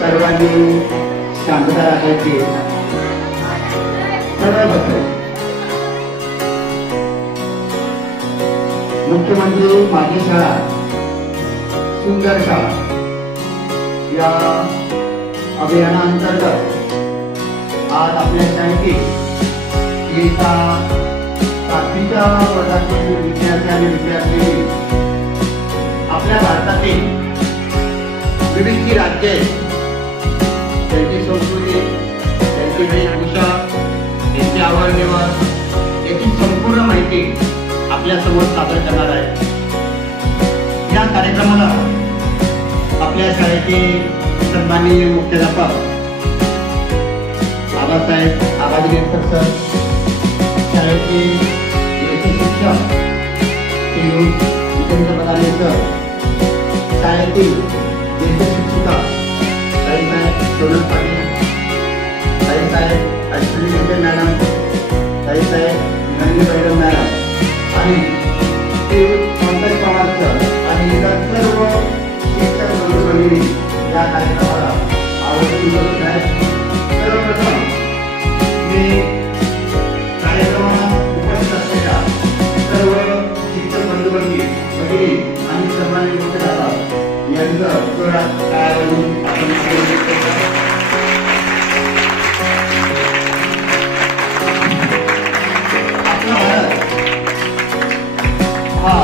सर्वांनी शांतता राखायची, सरळ बसायचं. मुख्यमंत्री माझी शाळा सुंदर शाळा या अभियानाअंतर्गत आज आपल्या शाळेतील एका 7वीच्या वर्गातील विद्यार्थी आणि विद्यार्थिनी आपल्या भारतातील विविध राज्ये, त्यांची संस्कृती, त्यांची वेशभूषा, त्यांची आवड निवड याची संपूर्ण माहिती आपल्या समोर सादर करणार आहे. या कार्यक्रमाला आपल्या शाळेचे सन्माननीय मुख्याध्यापक बाबासाहेब आबाजीकर सर, शाळेचे शिक्षक जितेंद्र बदाले सर, शाळेतील ज्येष्ठ शिक्षिका ताईसाहेब सोनल पाटील, ताईसाहेब अश्विनी विजय मॅडम, ताईसाहेब नंदी बैरव मॅडम आणि पंकज पवार सर आणि इतर सर्व शिक्षक बंधू या कार्यक्रमाला आवर्जून बोलत आहेत. सर्वप्रथम मी कार्यक्रमाला उपस्थित असलेल्या सर्व शिक्षक बंधू भगिनी आणि सन्मानित मुख्याध्यापक यांचं जोरात टाळ्या आपण आपला भारत हा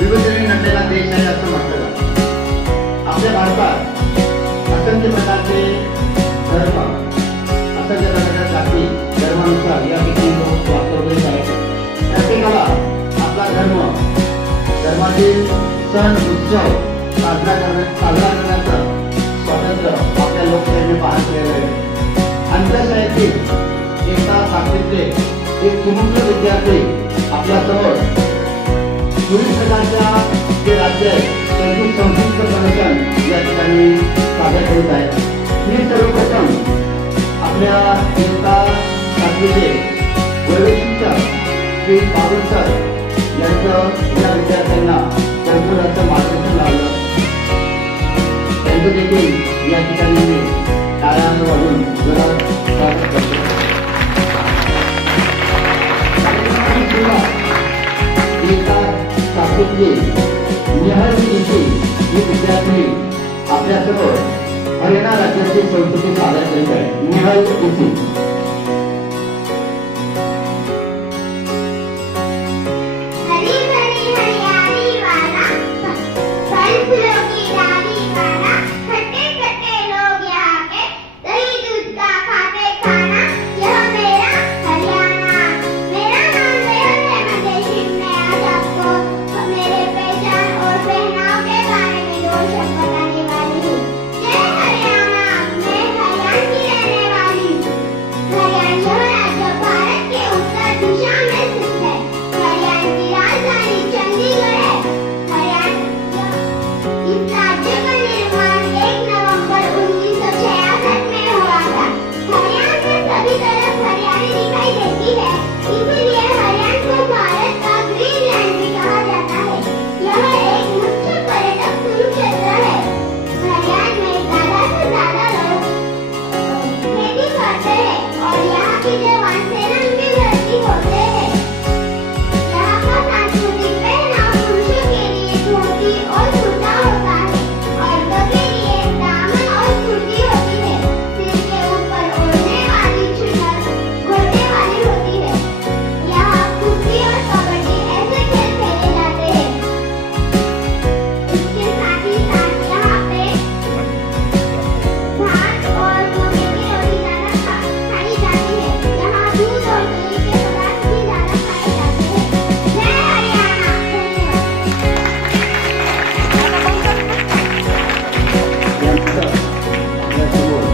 विविधतेने नटलेला देश आहे असं म्हटलं जातं. आपल्या भारतात असंख्य प्रकारचे धर्म, असंख्य प्रकारच्या जाती धर्मानुसार या ठिकाणी लोक वास्तव्य आहेत. प्रत्येकाला आपला धर्मातील सण उत्सव साजरा करण्याचं स्वातंत्र्य आपल्या लोकशाहीने पाहत केलेलं आहे. आमच्या शाळेतील एका 7वीतले एक सुमुख विद्यार्थी आपल्यासमोर विविध प्रकारच्या जे राज्य आहेत त्यांची संस्कृत प्रदर्शन या ठिकाणी सादर करीत आहेत. मी सर्वप्रथम आपल्या एका 7वीचे वर्ग शिक्षक श्री बाबू सर यांचं या विद्यार्थ्यांना भरपूर असं मार्गदर्शन लावलं. त्यांचं देखील या ठिकाणी मी टाळ्या वाजून जोरात स्वागत करतो. एका 7वीतली निहाल ही विद्यार्थी आपल्यासमोर हरियाणा राज्याची संस्कृती सादर करीत आहे. निहाल इसी समोर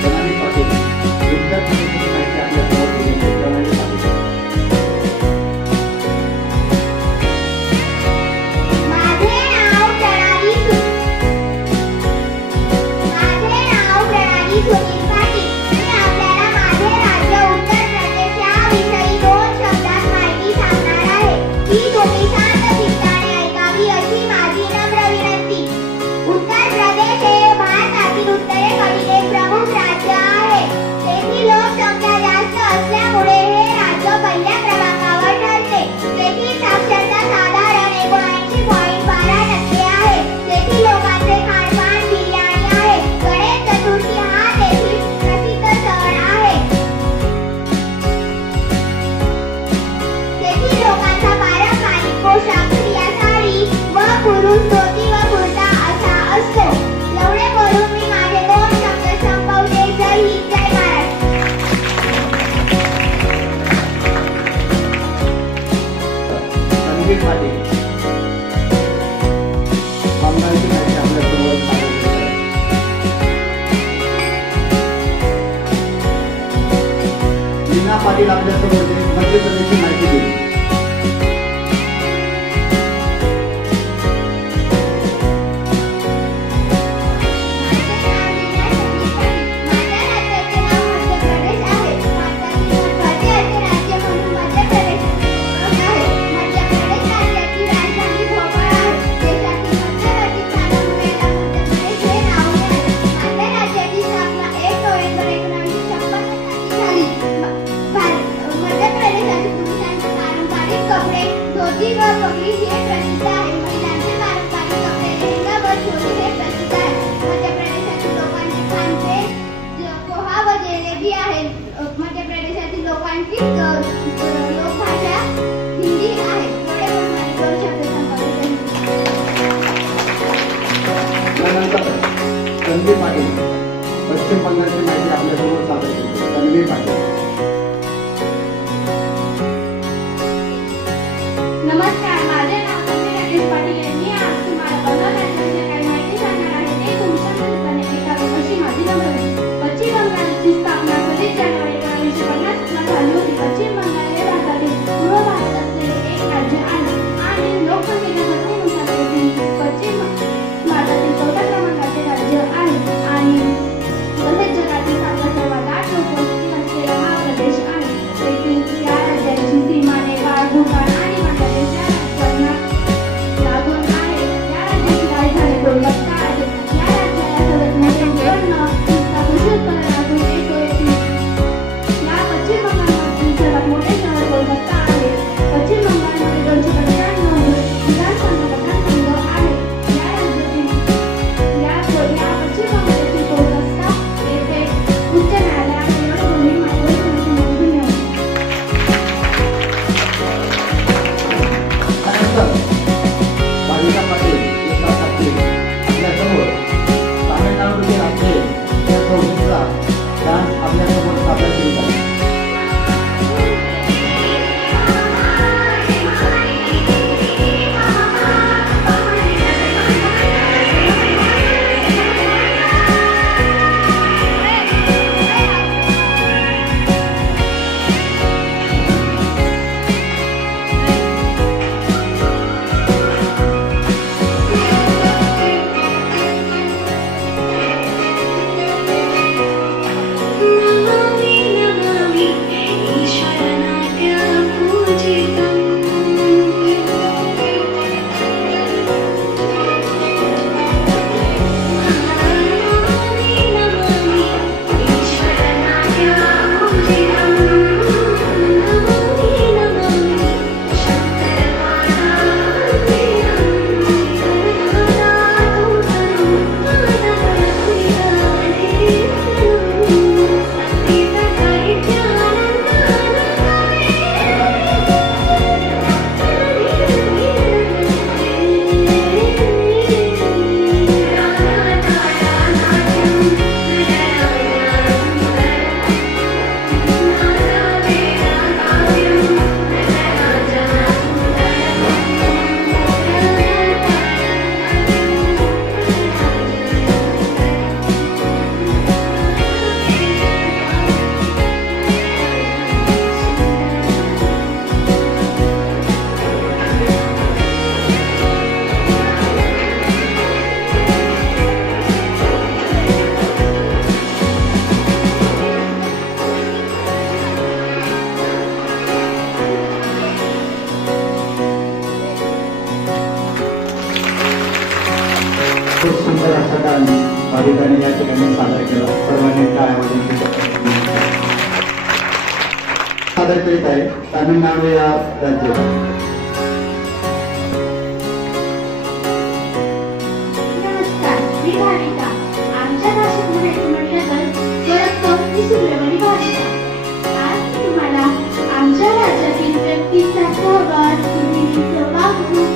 प्रणाली पाटील उत्तर प्रदेशची माहिती आपल्या समोर दिली आहे. प्रणाली पाटील. माझे नाव प्रणाली सुनील पाटील. मी आपल्याला माझे राज्य उत्तर प्रदेश याविषयी 2 शब्दात माहिती सांगणार आहे. ती तुम्ही शांत चित्ताने ऐकावी अशी माझी नम्र विनंती. उत्तर प्रदेश हे भारतातील उत्तरेकडील एक प्रमुख राज्य आहे. तेथील लोकसंख्या जास्त असल्यामुळे हे राज्य पहिल्या क्रमांकावर ठरते. तेथील साक्षरता साधारण 79.12% आहे. तेथील लोकांचे खानपान बिर्याणी आहे. गणेश चतुर्थी हा तेथील प्रसिद्ध सण आहे. तेथील लोकांचा पारंपरिक पोशाख स्त्रिया साडी व पुरुष धोती व कुर्ता असा असतो. एवढे बोलून मी माझे 2 शब्द संपवले. जय हिंद, जय महाराष्ट्र. रणवीर पाटील बंगालची माहिती आपल्या समोर सादर करत आहे. लीना पाटील आपल्या समोर मध्य प्रदेशची माहिती दिली. धोती व पगडी हे प्रसिद्ध आहे. महिलांचे पारंपरिक कपडे लेहंगा व चोली हे प्रसिद्ध आहे. मध्य प्रदेशातील लोकांचे खानपे पोहा व जलेबी आहे. मध्य प्रदेशातील लोकांची लोकभाषा हिंदी आहे. एवढे बोलून माझे 2 शब्द संपवले. त्यानंतर रणवीर पाटील पश्चिम बंगालची माहिती आपल्या समोर सादर करते. रणवीर पाटील. नमस्कार, माझे नाव रणवीर राजेश पाटील आहे. मी आज तुम्हाला बंगाल राज्याची काही माहिती सांगणार आहे. ते तुमच्या मदतीने ऐकावे अशी माझी नम्र विनंती. पश्चिम बंगालची स्थापना 26 जानेवारी 1950 ला झाली होती. पश्चिम बंगाल हे भारतातील पूर्व भागात असलेले एक राज्य आहे आणि लोकसंख्येच्या घटनेनुसार ते पश्चिम भारतातील 4थ्या क्रमांकाचे राज्य आहे आणि तसेच जगातील 7व्या सर्वात दाट लोकवस्ती असलेला हा महाविद्यालय या ठिकाणी सादर केला. सर्वांनी टाळ्या सादर करीत आहे तामिळनाडू या राज्यात. नमस्कार, मी भाविका. आमच्या भाषेत म्हणायचं म्हटलं तर परत विसरलेली भाविका. आज मी तुम्हाला आमच्या राज्यातील व्यक्तींचा सहवास, रूढी, वागणूक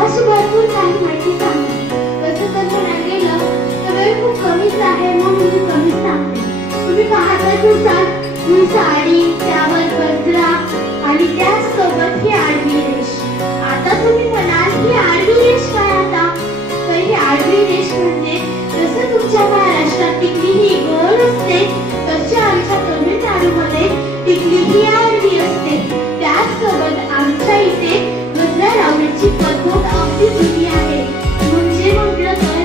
अशी भरपूर काही माहिती सांगते. तसं तर म्हणायला गेलं तर वेळ खूप कमीच आहे म्हणून मी कमीच सांगते. तुम्ही पाहतच असाल ही साडी, त्यावर गजरा आणि त्याचसोबत ही आडवी रेष. आता तुम्ही म्हणाल ही आडवी रेष काय? आता तर ही आडवी रेष म्हणजे जसं तुमच्या महाराष्ट्रात टिकली ही गोल असते तशी आमच्या तमिळनाडूमध्ये टिकली ही आडवी असते. त्याचसोबत आमच्या इथे गजरा लावण्याची पद्धत अगदी जुनी आहे. म्हणजे म्हटलं तर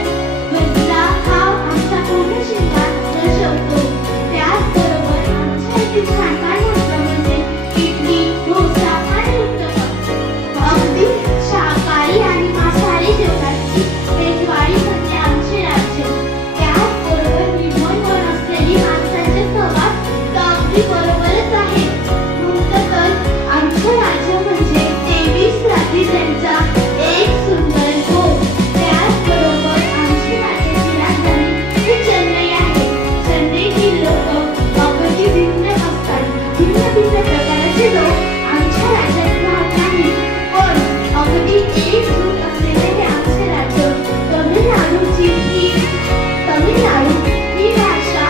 गजरा हा आमचा पूर्ण शृंगार दर्शवतो. त्याचबरोबर आमच्या इथे खानपान म्हटलं म्हणजे इडली, डोसा आणि उत्तप्पा. अगदी शाकाहारी आणि मांसाहारी जेवणाची मेजवानी म्हणजे आमचे राज्य. त्याचबरोबर निर्मळ असलेली माणसांचे सहवास तर अगदी बरोबरच आहे. म्हटलं तर आमचं राज्य म्हणजे 23 राज्यांचा एक सुंदर गोल. त्याचबरोबर आमची राज्याची राजधानी ही चेन्नई आहे. चेन्नईतील लोक अगदी भिन्न असतात. भिन्न भिन्न प्रकारचे लोक आमच्या राज्यात राहत नाहीत, पण अगदी एकजूट असलेले हे आमचे राज्य. तमिळनाडू ही भाषा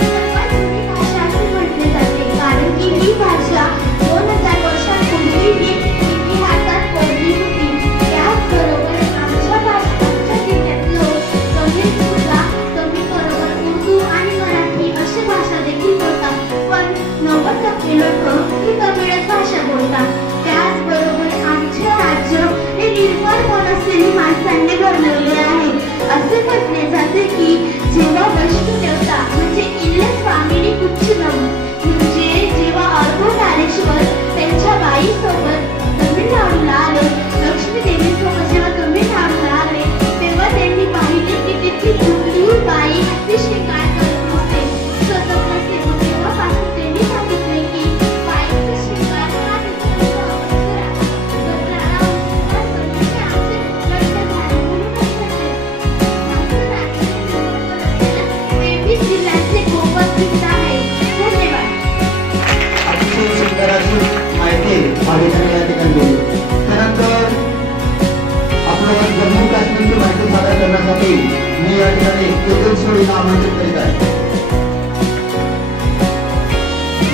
सर्वात जुनी भाषा असे म्हटले जाते, कारण की ही भाषा 2000 वर्षांपूर्वीही इतिहासात पडली होती. त्याचबरोबर आमच्या जिल्ह्यात लोक तमिळ सुद्धा तमिळबरोबर उर्दू आणि मराठी अशी भाषा देखील बोलतात, पण 90% लोक ही तमिळच भाषा बोलतात. त्याचबरोबर आमचे राज्य हे निर्मळ मन असलेली माणसांनी भरलेले आहे. असे म्हटले जाते की जेव्हा वैष्णवदेवता म्हणजे इल्लस्वामिनी कुच्चिदम म्हणजे जेव्हा अर्धनारेश्वर त्यांच्या बाईसोबत तमिळनाडूला आले, लक्ष्मी देवीसोबत जेव्हा तमिळनाडूला आले, तेव्हा त्यांनी पाहिले की तिथली कुठलीही बाई ती शिकार करत नसते, स्वतः नसते. तेव्हापासून त्यांनी सांगितले की बाईचा शिकार हा जिल्ह्याचे गोपद आहे. धन्यवाद. अतिशय सुंदर अशी माहिती भाविकांनी या ठिकाणी दिली. त्यानंतर आपल्याला जम्मू काश्मीरची माहिती सादर करण्यासाठी मी या ठिकाणी केतन सोडीला आमंत्रित करीत आहे.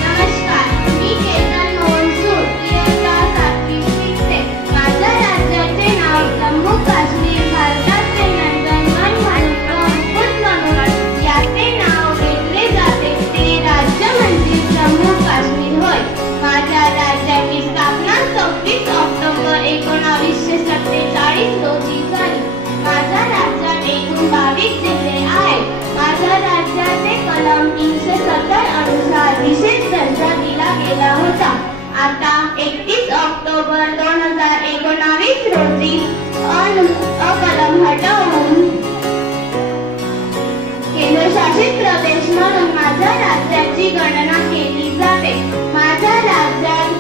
नमस्कार, मी केतन मोहनसूर, इयत्ता 7वी शिकते. माझ्या राज्याचे नाव जम्मू काश्मीर, भारताचे नंदनवन म्हणून अद्भुत म्हणून याचे नाव घेतले जाते. ते राज्य म्हणजे जम्मू काश्मीर होय. माझ्या राज्याची स्थापना 26 ऑक्टोबर 1947 रोजी झाली. माझ्या राज्यात एकूण 22 जिल्हे आहेत. माझ्या राज्याचे कलम 370 अनुसार विशेष दर्जा दिला गेला होता. आता 31 ऑक्टोबर 2019 रोजी कलम हटवून केंद्रशासित प्रदेश म्हणून माझ्या राज्याची गणना केली जाते. माझ्या राज्यात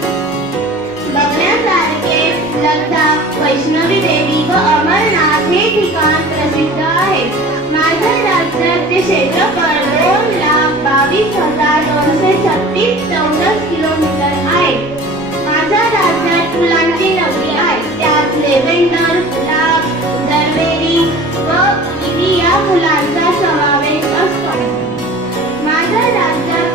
बघण्यासारखे लद्दाख, वैष्णवी देवी व अमरनाथ हे ठिकाण प्रसिद्ध आहेत. माझ्या राज्याचे क्षेत्रफळ 2,22,236 चौरस किलोमीटर आहे. माझ्या राज्यात फुलांची नगरी आहे. त्यात लेव्हेंडर, गुलाब, दरवेरी व लिली या फुलांचा समावेश असतो. माझ्या राज्यात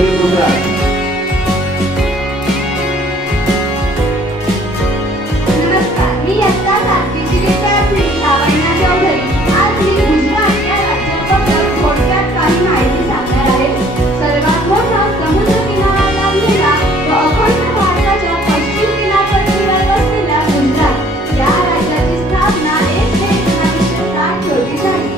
देवगिरी गुजरात. नमस्कार, मी इयत्ता 7वीची विद्यार्थी लावण्या चौधरी. आज मी गुजरात या राज्याबद्दल थोडक्यात काही माहिती सांगणार आहे. सर्वात मोठा समुद्र किनारा लाभलेला व अखंड भारताच्या पश्चिम किनारपट्टीवर वसलेल्या गुजरात या राज्याची स्थापना 1 मे 1960 रोजी झाली.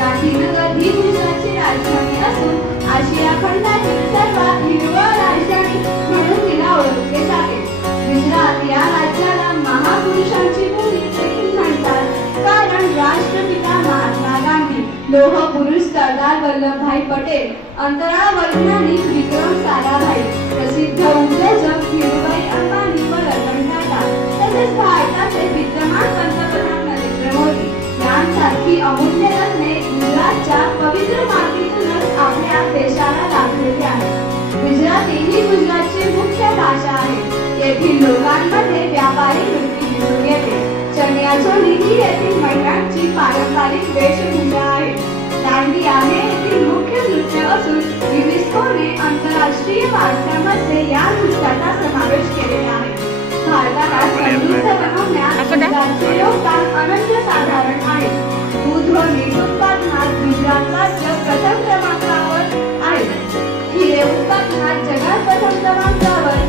गांधीनगर ही गुजरातची राजधानी असून आशिया खंडातील सर्वात हिरवळ राजधानी म्हणून तिला ओळखले जाते. गुजरात या राज्याला महापुरुषांची भूमी देखील म्हणतात, कारण राष्ट्रपिता महात्मा गांधी, लोह पुरुष सरदार वल्लभभाई पटेल, अंतराळ वैज्ञानिक विक्रम साराभाई, प्रसिद्ध उद्योजक धीरूभाई अंबानी व रतन टाटा, तसेच भारताचे विद्यमान पंतप्रधान नरेंद्र मोदी यांसारखी अमूल्य रत्ने गुजरातच्या पवित्र मातीतूनच आपल्या देशाला लाभलेली आहेत. गुजराती ही गुजरातची मुख्य भाषा आहे. येथील लोकांमध्ये व्यापारी वृत्ती दिसून येते. चनियाचोली ही येथील महिलांची पारंपरिक वेशभूषा आहे. दांडिया हे येथील मुख्य नृत्य असून युनेस्कोने आंतरराष्ट्रीय वारसामध्ये या नृत्याचा समावेश केलेला आहे. भारताला समृद्ध बनवण्यात गुजरातचे योगदान अनन्यसाधारण आहे. दूध व मीठ उत्पादनात गुजरात राज्य प्रथम क्रमांकावर आहे. हिरे उत्पादनात जगात प्रथम क्रमांकावर,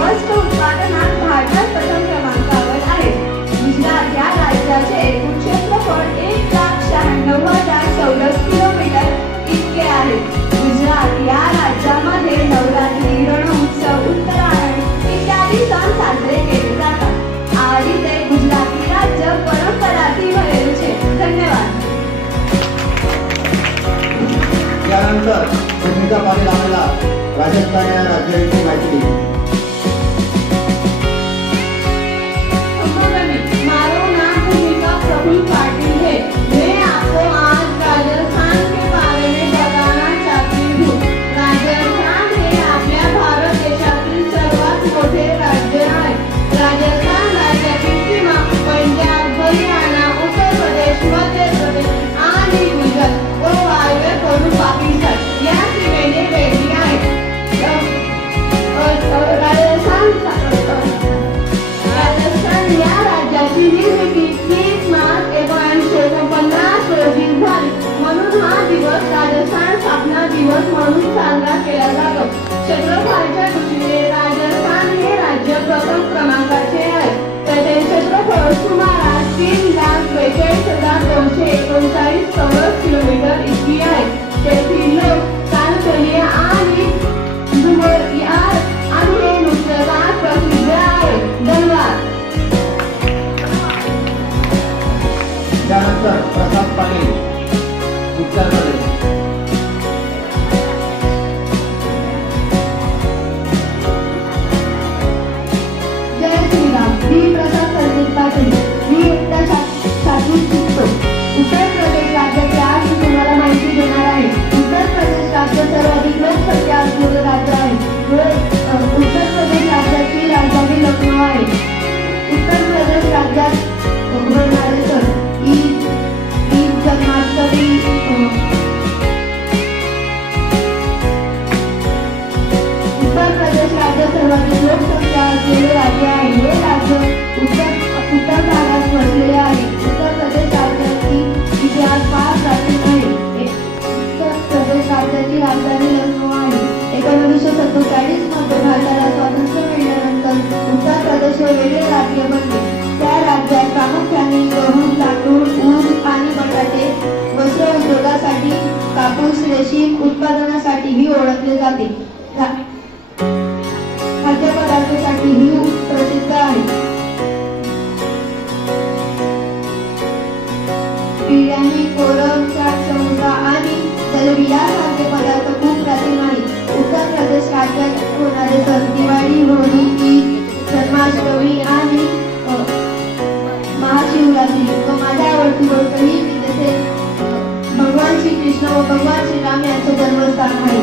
वस्त्र उत्पादनात भारतात प्रथम क्रमांकावर आहे. गुजरात या राज्याचे एकूण क्षेत्रफळ 1,96,000 चौरस किलोमीटर इतके आहे. गुजरात या राज्यामध्ये नवरात्री, रणोत्सव, उत्तरायण इत्यादी सण साजरे केले जातात. आणि ते गुजराती राज्य परंपरांनी भरलेले छे. धन्यवाद. यानंतर सुनीता पाटील आम्हाला राजस्थान या राज्याची माहिती दिली. मारो नाम भूमिका प्रफुल्ल पाटिल है. मैं आपको आज राजस्थान के बारे में बताना चाहती हूँ. राजस्थान हे आपल्या भारत देशातील सर्वात मोठे राज्य आहे. राजस्थान राज्याची सीमा पंजाब, हरियाणा, उत्तर प्रदेश, मध्य प्रदेश आणि गुजरात व वायव्येकडून पाकिस्तान या सीमेने वेगळी आहे. राजस्थान या राज्याची निर्मिती 30 मार्च 1949 रोजी झाली. म्हणून हा दिवस राजस्थान स्थापना दिवस म्हणून साजरा केला जातो. क्षेत्रफळाच्या दृष्टीने राजस्थान हे राज्य प्रथम क्रमांकाचे आहे. त्याचे क्षेत्रफळ सुमारे 3,42,239 चौरस किलोमीटर इतकी आहे. तेथील लोक चालचली आणि झुमर या आणि नृत्यात प्रसिद्ध आहे. धन्यवाद. त्यानंतर प्रसाद पाटील उत्तर प्रदेश. जय श्रीराम. मी प्रसाद संदीप पाटील. मी इयत्ता 7वीत शिकतो. उत्तर प्रदेश राज्याचे आज मी तुम्हाला माहिती देणार आहे. उत्तर प्रदेश राज्य सर्वाधिक लोकसंख्या असलेले राज्य आहे. उत्तर प्रदेश राज्याची राजधानी लखनौ आहे. उत्तर प्रदेश राज्यात होणारे सण ईद, जन्माष्टमी, उत्तर प्रदेश राज्य सर्वाधिक लोकसंख्या असलेले राज्य आहे. हे राज्य उत्तर भागात वसलेले आहे. उत्तर प्रदेश राज्याची इतिहास फार प्राचीन आहे. उत्तर प्रदेश राज्याची राजधानी लखनौ आहे. 1947 मध्ये भारताला स्वातंत्र्य मिळाल्यानंतर उत्तर प्रदेश हे वेगळे राज्य बनले. त्या राज्यात प्रामुख्याने गहू, तांदूळ, ऊस आणि बटाटे, वस्त्र उद्योगासाठी, कापूस, रेशीम उत्पादनासाठीही ओळखले जाते. खाद्यपदार्थासाठीही प्रसिद्ध आहे. बिर्याणी, कोरम, चाट, समोसा आणि जलेबी यासारखे पदार्थ खूप प्राचीन आहेत. उत्तर प्रदेश राज्यात होणारे सण दिवाळी, होळी, ईद, जन्माष्टमी आणि महाशिवरात्री व माझ्या आवडती गोष्ट ही जसे भगवान श्री कृष्ण व भगवान श्रीराम यांचे जन्मस्थान आहे.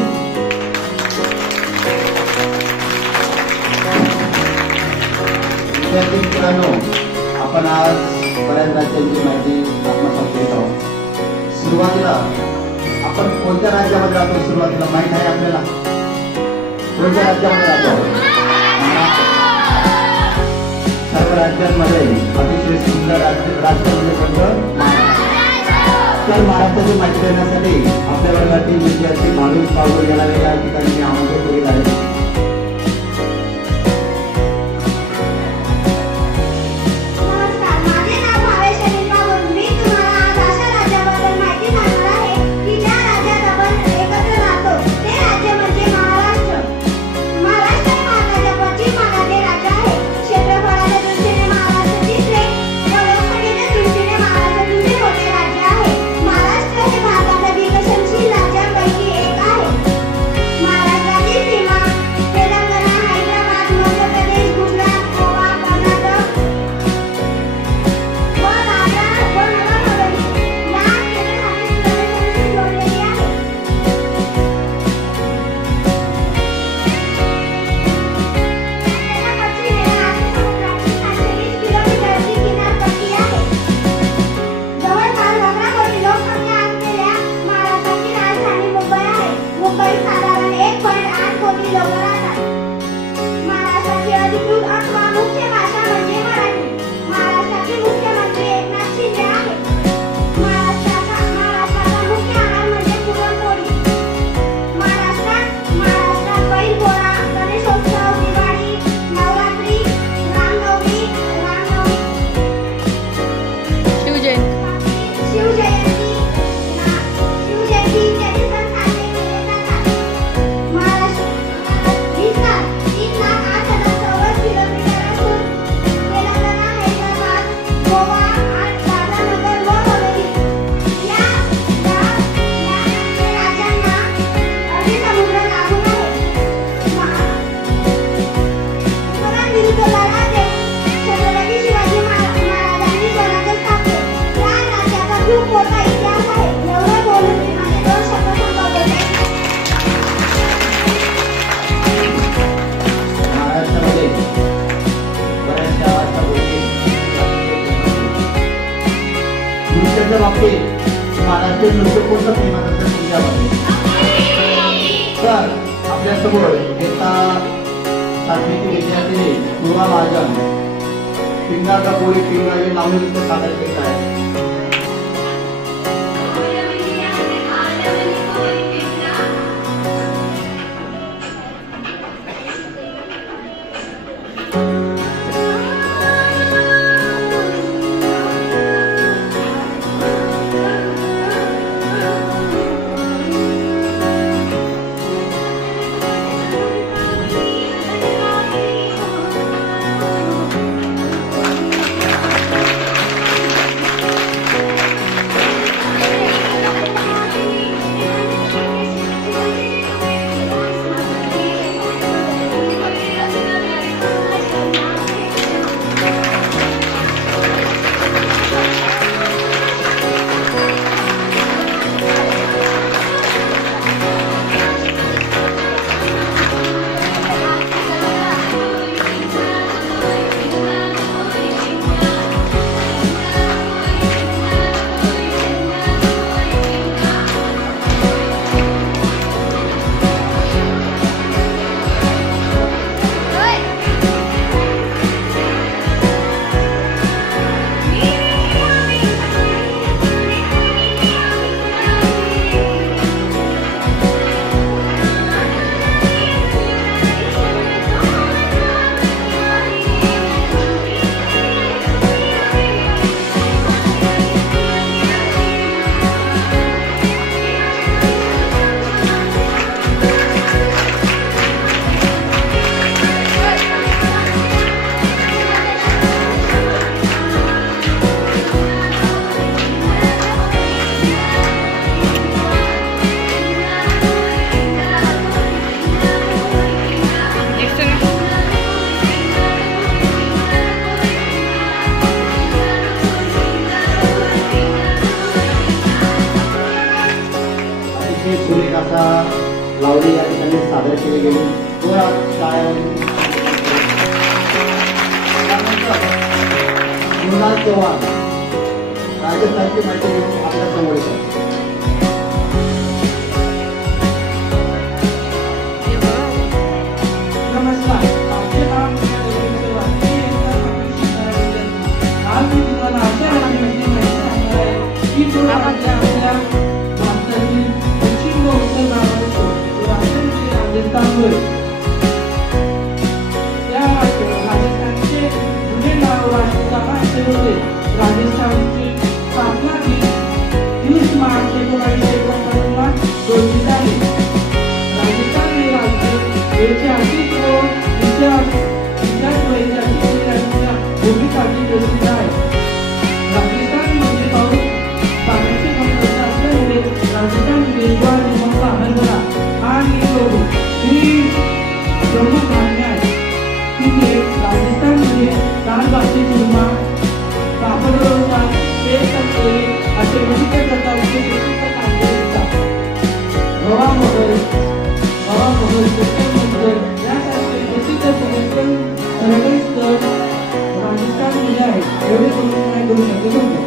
विद्यार्थी मित्रांनो, आपण आज बऱ्याच राज्यांची माहिती आत्मसात करीत आहोत. सुरुवातीला आपण कोणत्या राज्यामध्ये राहतो सुरुवातीला माहित आहे आपल्याला? कोणत्या राज्यामध्ये राहतो? सर्व राज्यांमध्ये अतिशय सुंदर राज्य म्हणजे कोणतं? तर महाराष्ट्राची माहिती देण्यासाठी आपल्या वर्गातील विद्यार्थी माणूस पावडर गेला या ठिकाणी आमंत्रित करीत आहे. महाराष्ट्र नृत्य कोणतं फेमस असेल तुमच्यामध्ये? तर आपल्यासमोर एका सातवीतील विद्यार्थी पूर्वा महाजन पिंगा का पोळी पिंगा हे नाव नृत्य सादर करीत आहे. लावणी या ठिकाणी सादर केली गेली. मृणाल चव्हाण राजस्थानची माहिती घेऊन आपल्या समोर येतात. दालबाटी चुरमा, पापड लोणचा, केक कचोरी असे विविध प्रकारचे प्रसिद्ध खाद्य विकतात. गोवा मोगल यासारखे प्रसिद्ध पर्यटन स्थळ राजस्थानमध्ये आहे. एवढे करून काय करू शकत होते.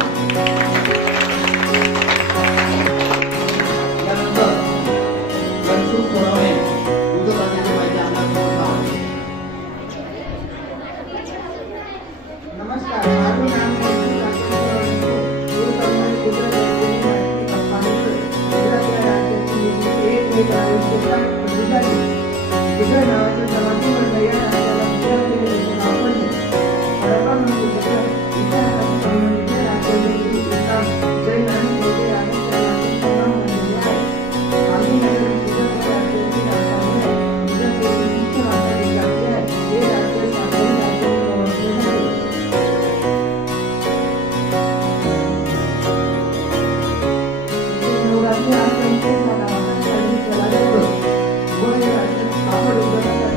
त्यानंतर मनसुख सोनवणे उत्तर प्रदेशचे माहिती आमदार. नमस्कार, माझं नाव मनसुख सोनवणे. गुजरात नावाच्या समाधी मंडळ या राज्याला गुजरात नाव पडले. हडप्पा म्हणजे इतिहासाशी संबंधित राज्यातील इस्लाम, जैन आणि बौद्ध यांनी त्या राज्यात संग्राम केलेले आहे. आम्ही नगर गुजरात राज्याची राजधानी आहे. गुजरात मुख्य भाषा गुजराती आहे. हे राज्य शाकाहारी राज्य म्हणून ओळखले जाते. नवरात्री हा संपूर्ण गावात साजरी केला जातो. व हे राज्य कापड उद्योगाचा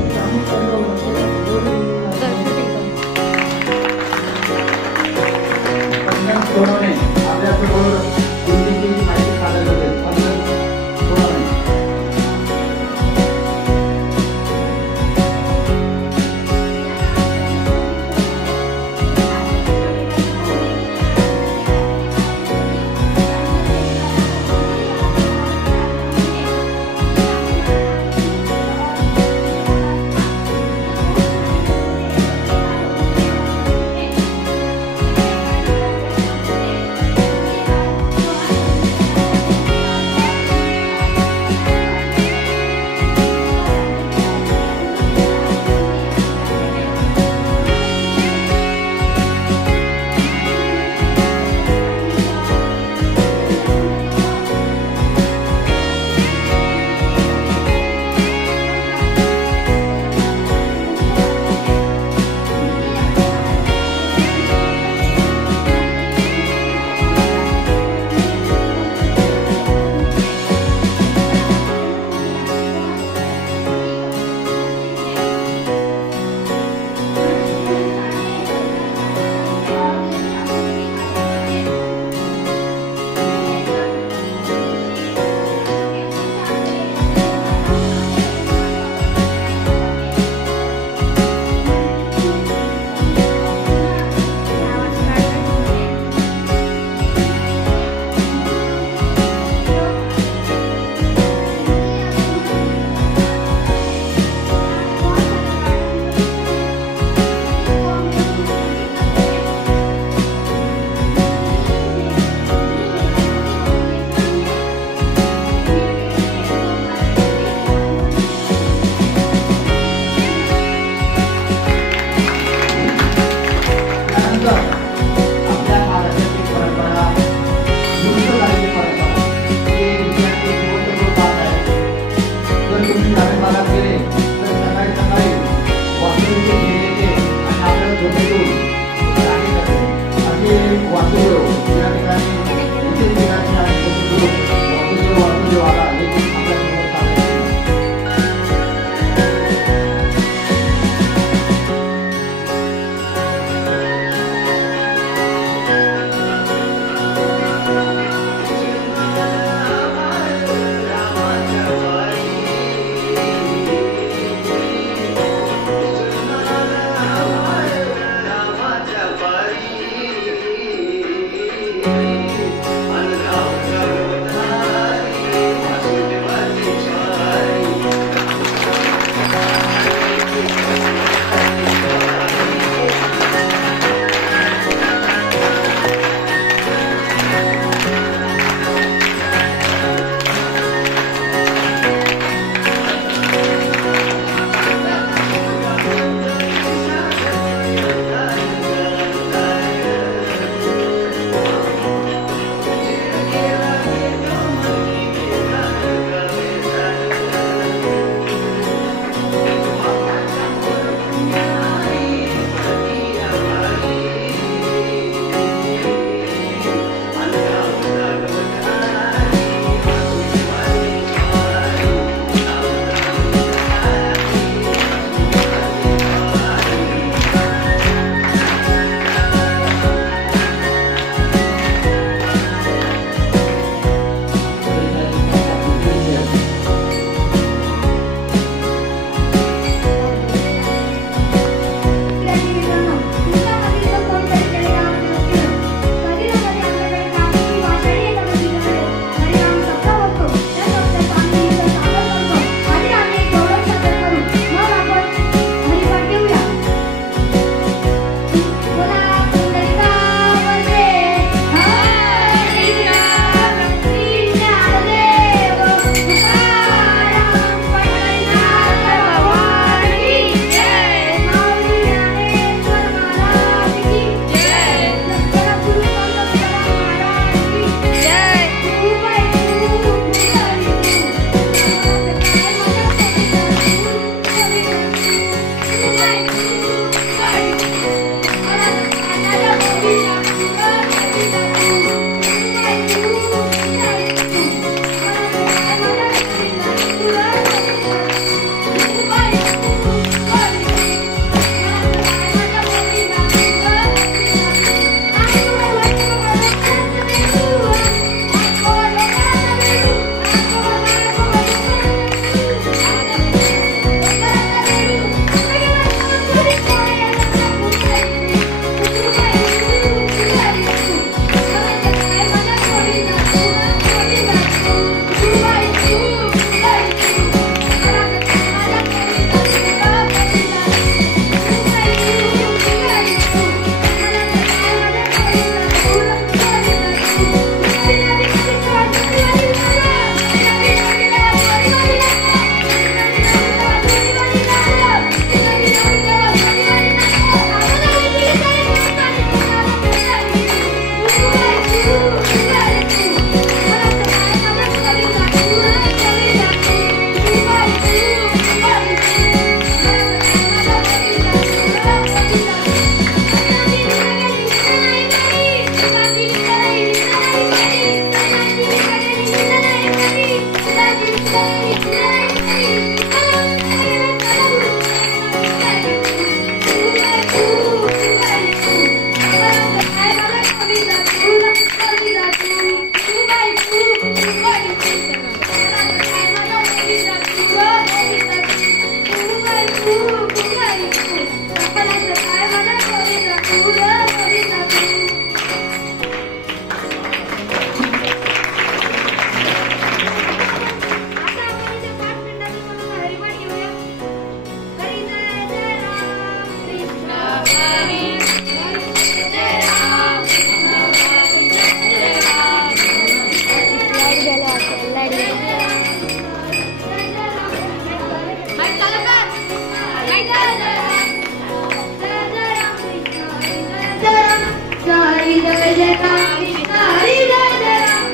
हरी जय जय राम कृष्ण हरी जय जय राम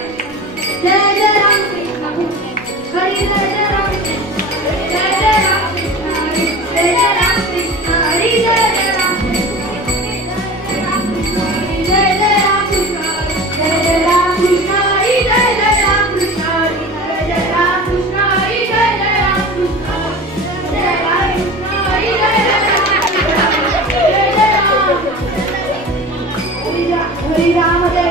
जय जय राम कृष्ण हरी जय जय राम जय जय राम कृष्ण हरी जय जय राम कृष्ण हरी जय जय राम जय जय राम कृष्ण जय जय राम कृष्ण हरी जय जय राम कृष्ण हरी जय जय राम कृष्ण हरी जय जय राम कृष्ण जय राम कृष्ण हरी जय जय हरि राम जय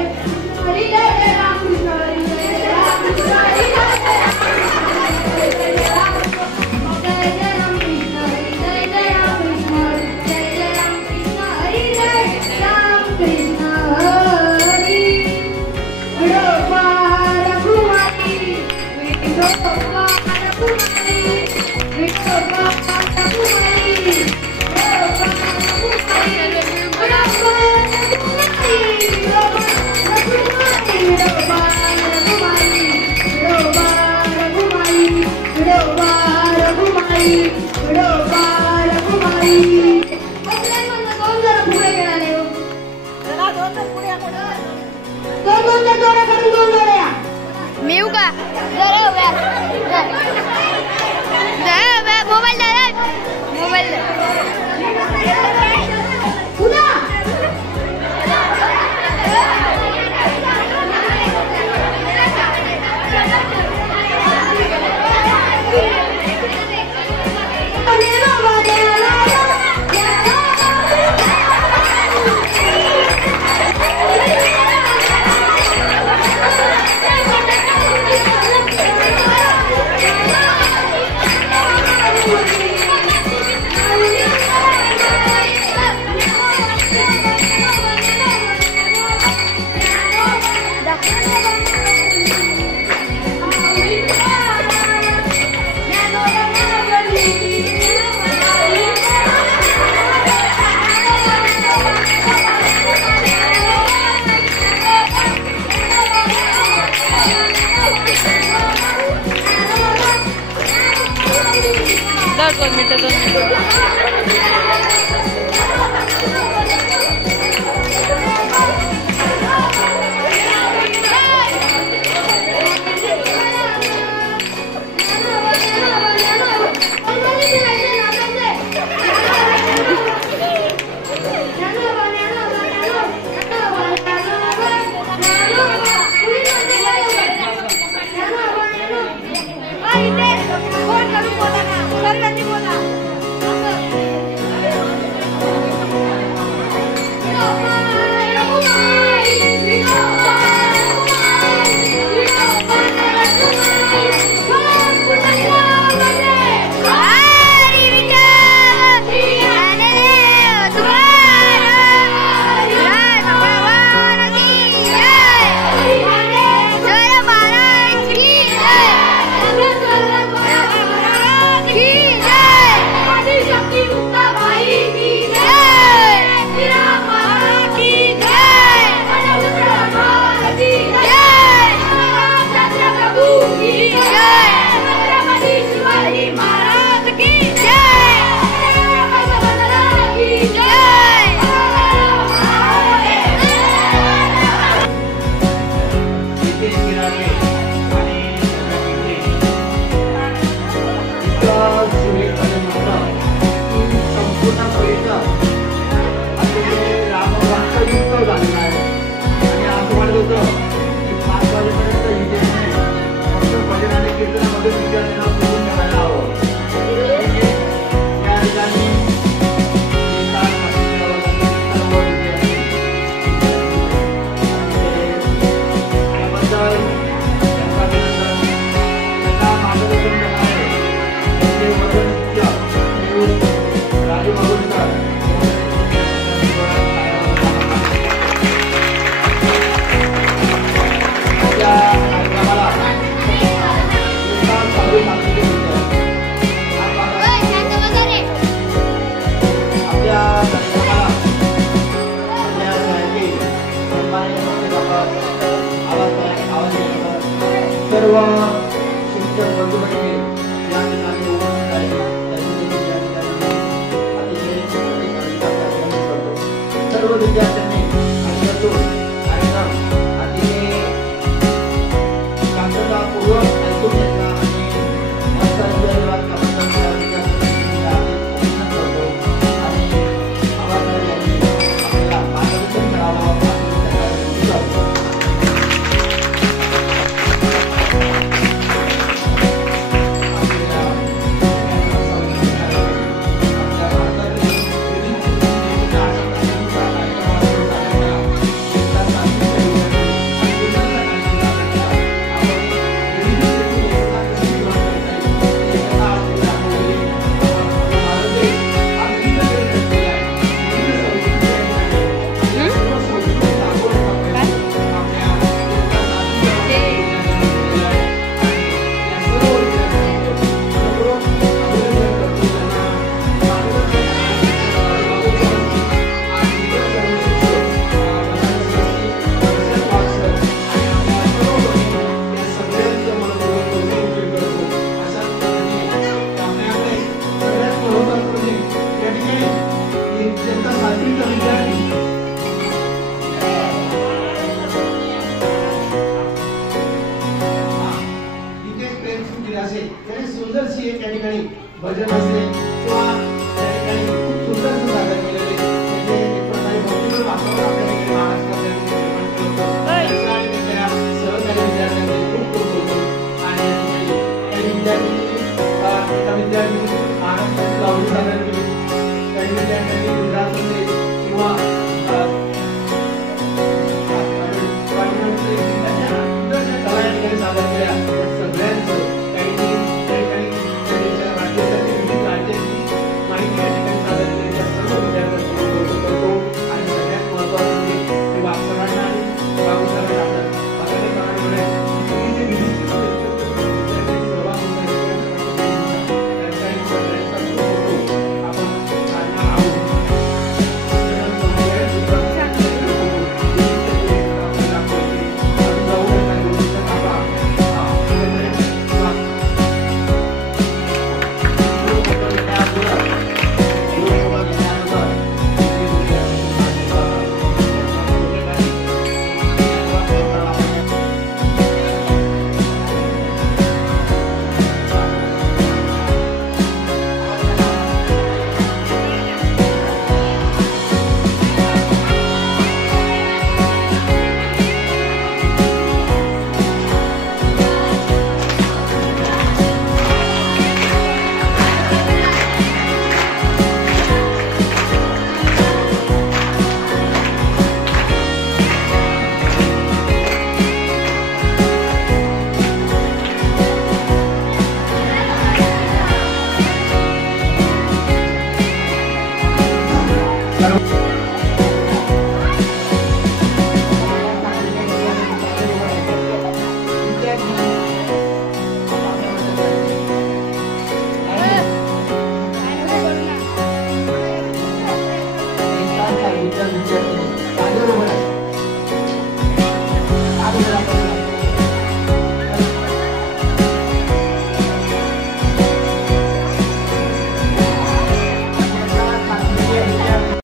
हरि जय जय राम कृष्ण हरि जय जय राम कृष्ण हरि जय जय राम जय जय राम कृष्ण हरि जय जय राम कृष्ण हरि जय जय राम कृष्ण हरि जय राम कृष्ण हरि विठोबा रघुमाई विठोबा रघुमाई विठोबा रघुमाई मी का मोबाईल मोबाईल दोन सर्व शिक्षक बंधूंनी या ठिकाणी उपस्थित आहेत. अतिशय सर्व विद्यार्थ्यांनी भजन असेल